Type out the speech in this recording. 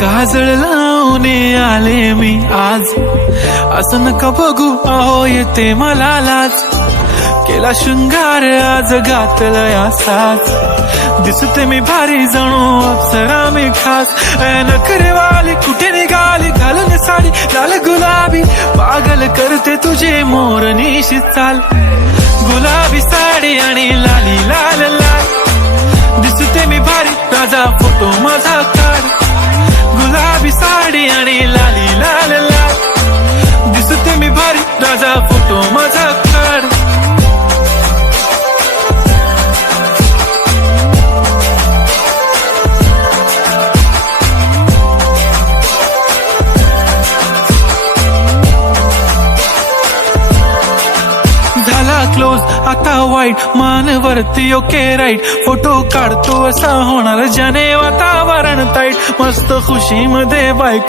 काजळ लावून आले मी आज, असं नका बघू अहो येते मला लाज. केला शृंगार आज घातलाय असाच, दिसते मी भारी जणू अप्सरा मी खास. नखरेवाली कुठे निघाली घालून साडी लाल गुलाबी, पागल करते तुझे मोरनीशी चाल. गुलाबी साडी आणि लाली लाल लाल, दिसते मी भारी ताजा फोटो माझा काढ. गुलाबी साडी आणि लाली लाल लाल, दिसते मी भारी ताजा फोटो माझा काढ. क्लोज आता वाईट मानवरती ओके राईट, फोटो काढतो असा होणार ज्याने वातावरण ताईट. मस्त खुशी मध्ये बाईक